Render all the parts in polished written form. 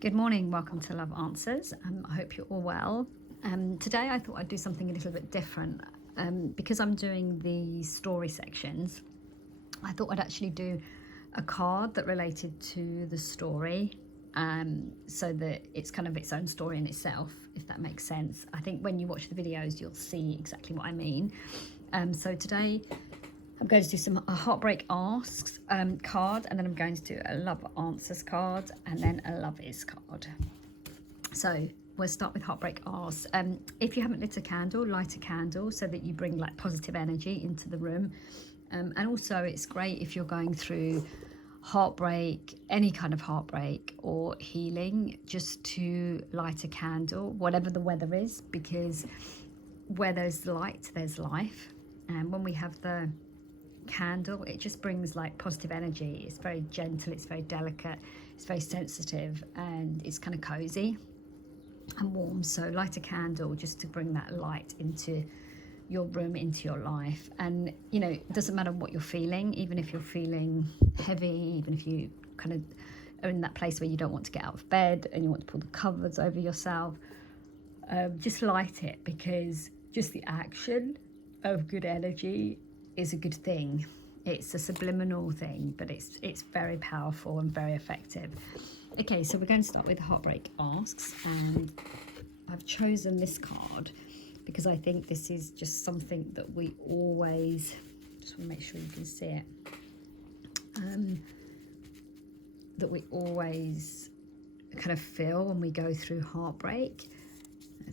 Good morning, welcome to Love Answers. I hope you're all well. Today I thought I'd do something a little bit different. Because I'm doing the story sections, I thought I'd actually do a card that related to the story, so that it's kind of its own story in itself, if that makes sense. I think when you watch the videos you'll see exactly what I mean. So today I'm going to do a Heartbreak Asks card, and then I'm going to do a Love Answers card, and then a Love Is card. So we'll start with Heartbreak Asks. If you haven't lit a candle, light a candle so that you bring like positive energy into the room. And also it's great if you're going through heartbreak, any kind of heartbreak or healing, just to light a candle, whatever the weather is, because where there's light, there's life. And when we have the candle, it just brings like positive energy. It's very gentle, it's very delicate, it's very sensitive, and it's kind of cozy and warm. So light a candle just to bring that light into your room, into your life. And you know, it doesn't matter what you're feeling, even if you're feeling heavy, even if you kind of are in that place where you don't want to get out of bed and you want to pull the covers over yourself, just light it, because just the action of good energy is a good thing. It's a subliminal thing, but it's very powerful and very effective. Okay, so we're going to start with Heartbreak Asks, and I've chosen this card because I think this is just something that we always, just want to make sure you can see it, that we always kind of feel when we go through heartbreak.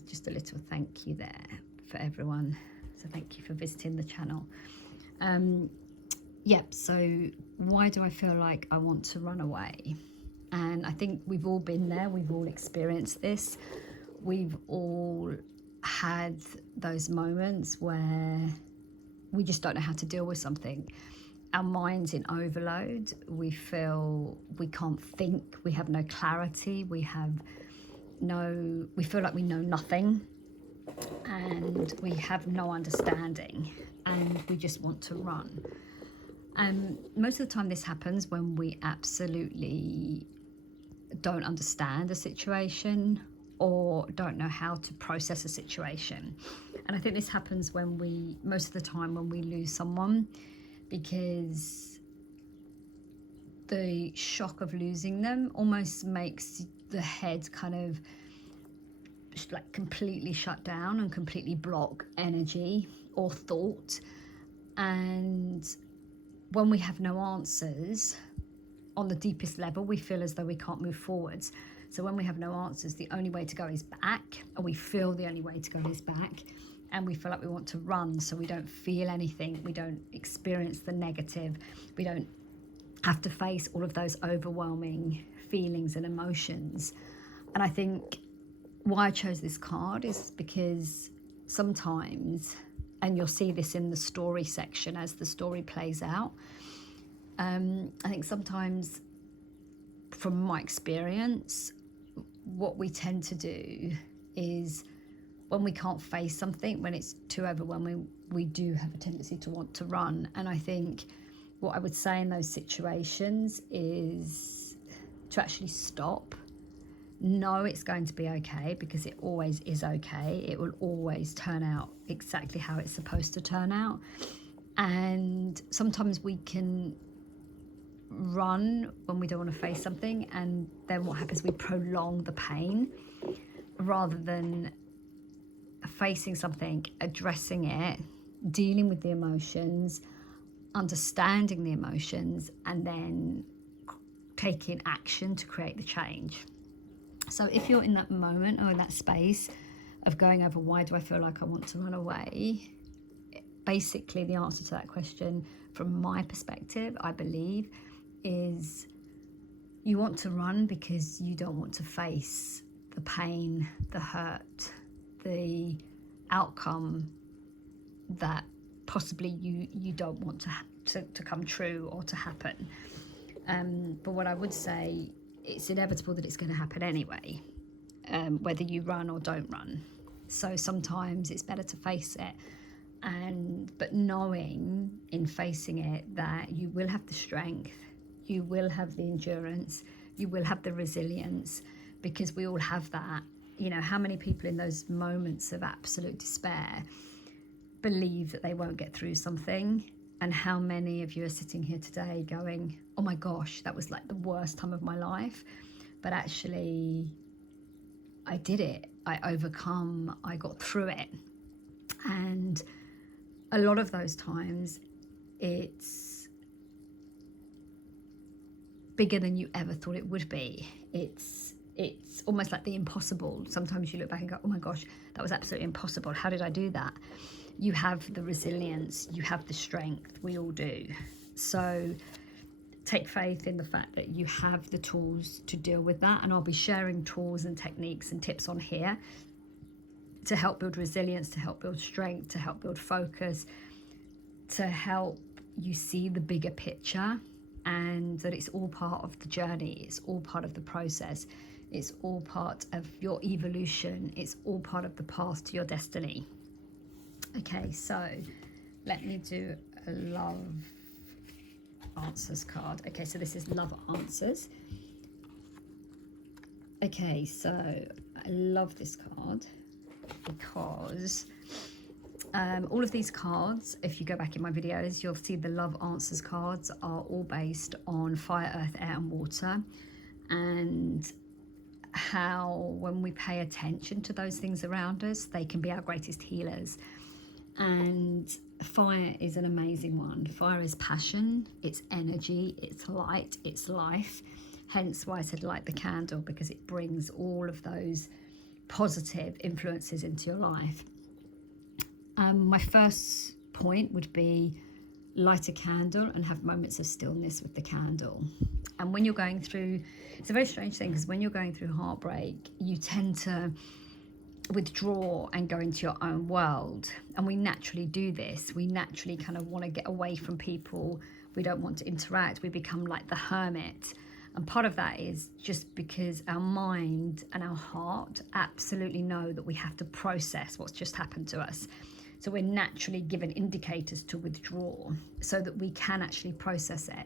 Just a little thank you there for everyone, so thank you for visiting the channel. So why do I feel like I want to run away? And I think we've all been there, we've all experienced this, we've all had those moments where we just don't know how to deal with something. Our mind's in overload, we feel we can't think, we have no clarity, we feel like we know nothing, and we have no understanding, and we just want to run. And most of the time this happens when we absolutely don't understand a situation or don't know how to process a situation. And I think this happens most of the time when we lose someone, because the shock of losing them almost makes the head kind of just like completely shut down and completely block energy or thought. And when we have no answers on the deepest level, we feel as though we can't move forwards. So when we have no answers, the only way to go is back, or we feel the only way to go is back, and we feel like we want to run so we don't feel anything, we don't experience the negative, we don't have to face all of those overwhelming feelings and emotions. And I think why I chose this card is because sometimes, and you'll see this in the story section as the story plays out, I think sometimes from my experience, what we tend to do is when we can't face something, when it's too overwhelming, we do have a tendency to want to run. And I think what I would say in those situations is to actually stop. Know it's going to be okay, because it always is okay. It will always turn out exactly how it's supposed to turn out. And sometimes we can run when we don't want to face something, and then what happens, we prolong the pain rather than facing something, addressing it, dealing with the emotions, understanding the emotions, and then taking action to create the change. So if you're in that moment or in that space of going over, why do I feel like I want to run away? Basically, the answer to that question, from my perspective, I believe, is you want to run because you don't want to face the pain, the hurt, the outcome that possibly you don't want to come true or to happen. But what I would say, it's inevitable that it's going to happen anyway, whether you run or don't run. So sometimes it's better to face it, but knowing in facing it that you will have the strength, you will have the endurance, you will have the resilience because we all have that. You know, how many people in those moments of absolute despair believe that they won't get through something? And how many of you are sitting here today going, oh my gosh, that was like the worst time of my life, but actually I did it, I overcome, I got through it. And a lot of those times it's bigger than you ever thought it would be. It's almost like the impossible. Sometimes you look back and go, oh my gosh, that was absolutely impossible. How did I do that? You have the resilience, you have the strength, we all do. So take faith in the fact that you have the tools to deal with that. And I'll be sharing tools and techniques and tips on here to help build resilience, to help build strength, to help build focus, to help you see the bigger picture, and that it's all part of the journey, it's all part of the process, it's all part of your evolution, it's all part of the path to your destiny. Okay, so let me do a love answers card. Okay, so this is love answers. Okay, so I love this card because all of these cards, if you go back in my videos, you'll see the love answers cards are all based on fire, earth, air and water, and how when we pay attention to those things around us, they can be our greatest healers. And fire is an amazing one. Fire is passion, it's energy, it's light, it's life. Hence why I said light the candle, because it brings all of those positive influences into your life. My first point would be light a candle and have moments of stillness with the candle. And when you're going through, it's a very strange thing, because when you're going through heartbreak, you tend to withdraw and go into your own world, and we naturally do this. We naturally kind of want to get away from people, we don't want to interact, we become like the hermit. And part of that is just because our mind and our heart absolutely know that we have to process what's just happened to us. So we're naturally given indicators to withdraw so that we can actually process it,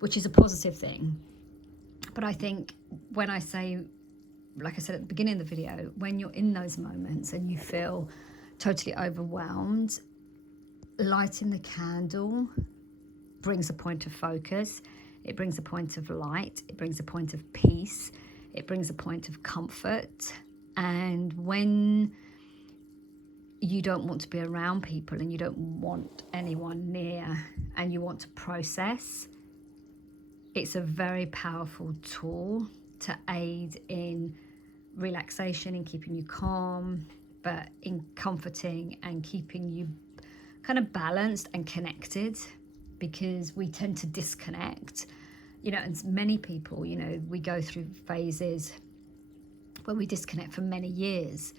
which is a positive thing. But I think when I say, like I said at the beginning of the video, when you're in those moments and you feel totally overwhelmed, lighting the candle brings a point of focus, it brings a point of light, it brings a point of peace, it brings a point of comfort. And when you don't want to be around people and you don't want anyone near and you want to process, it's a very powerful tool to aid in relaxation, in keeping you calm, but in comforting and keeping you kind of balanced and connected, because we tend to disconnect, you know. And many people, you know, we go through phases where we disconnect for many years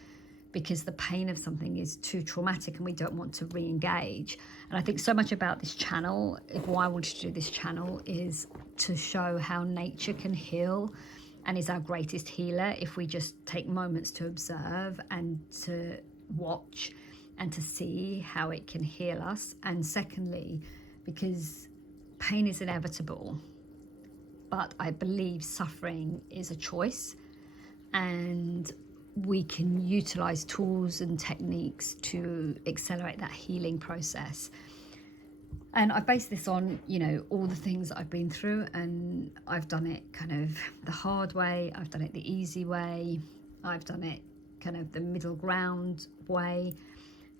because the pain of something is too traumatic and we don't want to re-engage. And I think so much about this channel, why I wanted to do this channel, is to show how nature can heal and is our greatest healer if we just take moments to observe and to watch and to see how it can heal us. And secondly, because pain is inevitable, but I believe suffering is a choice, and we can utilize tools and techniques to accelerate that healing process. And I base this on, you know, all the things that I've been through, and I've done it kind of the hard way, I've done it the easy way, I've done it kind of the middle ground way,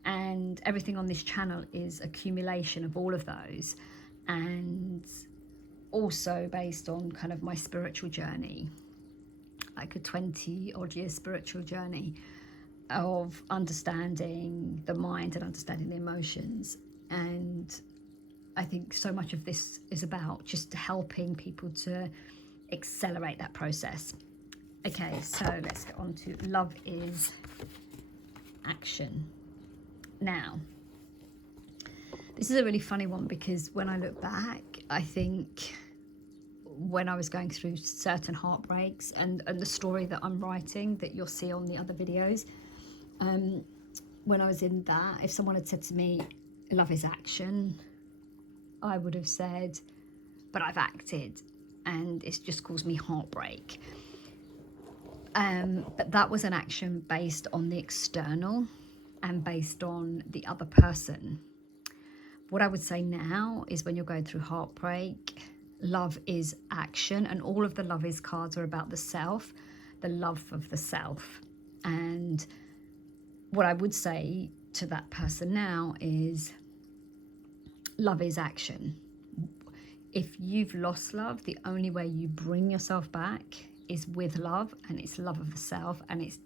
and everything on this channel is accumulation of all of those, and also based on kind of my spiritual journey, like a 20 odd year spiritual journey of understanding the mind and understanding the emotions. And I think so much of this is about just helping people to accelerate that process. Okay, so let's get on to love is action. Now, this is a really funny one, because when I look back, I think when I was going through certain heartbreaks and the story that I'm writing that you'll see on the other videos, when I was in that, if someone had said to me, love is action, I would have said, but I've acted and it's just caused me heartbreak. But that was an action based on the external and based on the other person. What I would say now is when you're going through heartbreak, love is action, and all of the love is cards are about the self, the love of the self. And what I would say to that person now is love is action. If you've lost love, the only way you bring yourself back is with love, and it's love of the self, and it's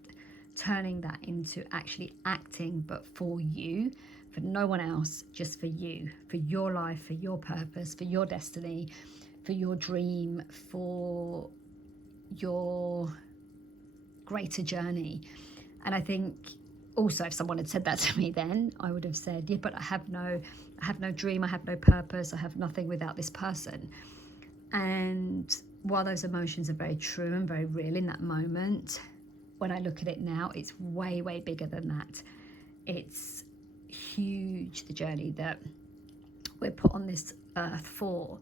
turning that into actually acting, but for you, for no one else, just for you, for your life, for your purpose, for your destiny, for your dream, for your greater journey. And I think also if someone had said that to me then, I would have said, yeah, but I have no dream, I have no purpose, I have nothing without this person. And while those emotions are very true and very real in that moment, when I look at it now, it's way, way bigger than that. It's huge, the journey that we're put on this earth for,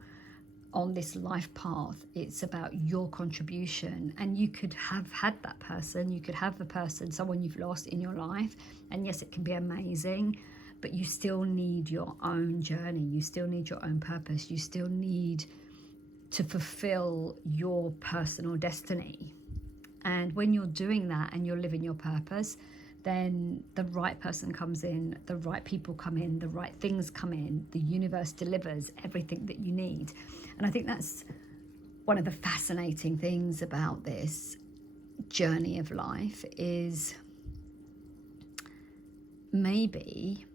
on this life path. It's about your contribution, and you could have had that person, you could have the person, someone you've lost in your life, and yes, it can be amazing, but you still need your own journey, you still need your own purpose, you still need to fulfill your personal destiny. And when you're doing that and you're living your purpose, then the right person comes in, the right people come in, the right things come in, the universe delivers everything that you need. And I think that's one of the fascinating things about this journey of life is maybe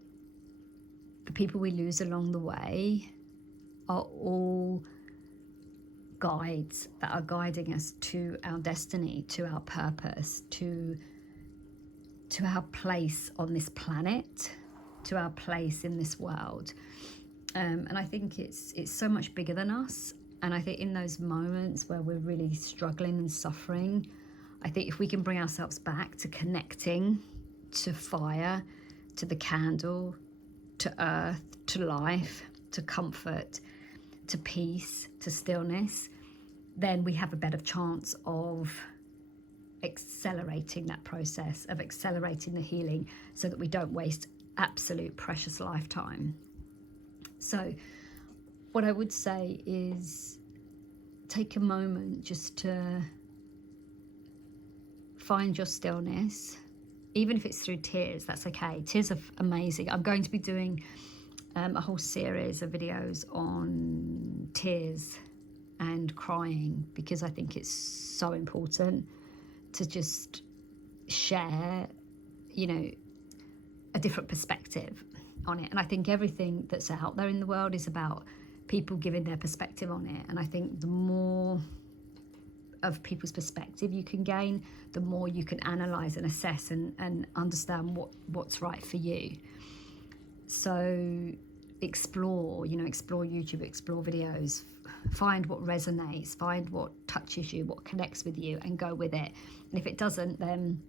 the people we lose along the way are all guides that are guiding us to our destiny, to our purpose, to our place on this planet, to our place in this world. And I think it's so much bigger than us. And I think in those moments where we're really struggling and suffering, I think if we can bring ourselves back to connecting to fire, to the candle, to earth, to life, to comfort, to peace, to stillness, then we have a better chance of accelerating that process, of accelerating the healing, so that we don't waste absolute precious lifetime. So what I would say is take a moment just to find your stillness, even if it's through tears, that's okay. Tears are amazing. I'm going to be doing a whole series of videos on tears and crying, because I think it's so important to just share, a different perspective on it. And I think everything that's out there in the world is about people giving their perspective on it. And I think the more of people's perspective you can gain, the more you can analyze and assess and understand what's right for you. So explore YouTube, explore videos, find what resonates, find what touches you, what connects with you, and go with it. And if it doesn't, then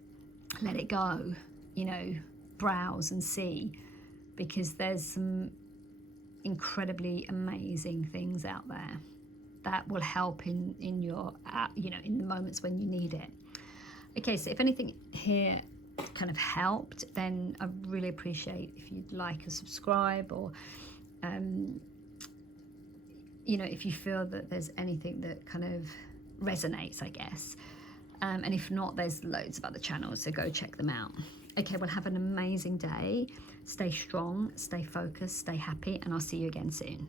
let it go, browse and see, because there's some incredibly amazing things out there that will help in your in the moments when you need it. Okay, so if anything here kind of helped, then I really appreciate if you'd like and subscribe, or if you feel that there's anything that kind of resonates, I guess. And if not, there's loads of other channels, so go check them out. Okay, well, have an amazing day. Stay strong, stay focused, stay happy, and I'll see you again soon.